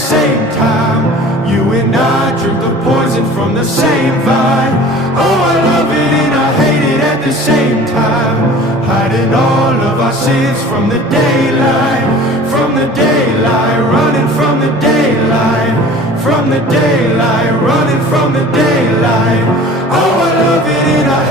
same time. You and I drink the poison from the same vine. Oh, I love it and I hate it at the same time. Hiding all of our sins from the daylight, from the daylight, running from the daylight, from the daylight, running from the daylight. Oh, I love it and I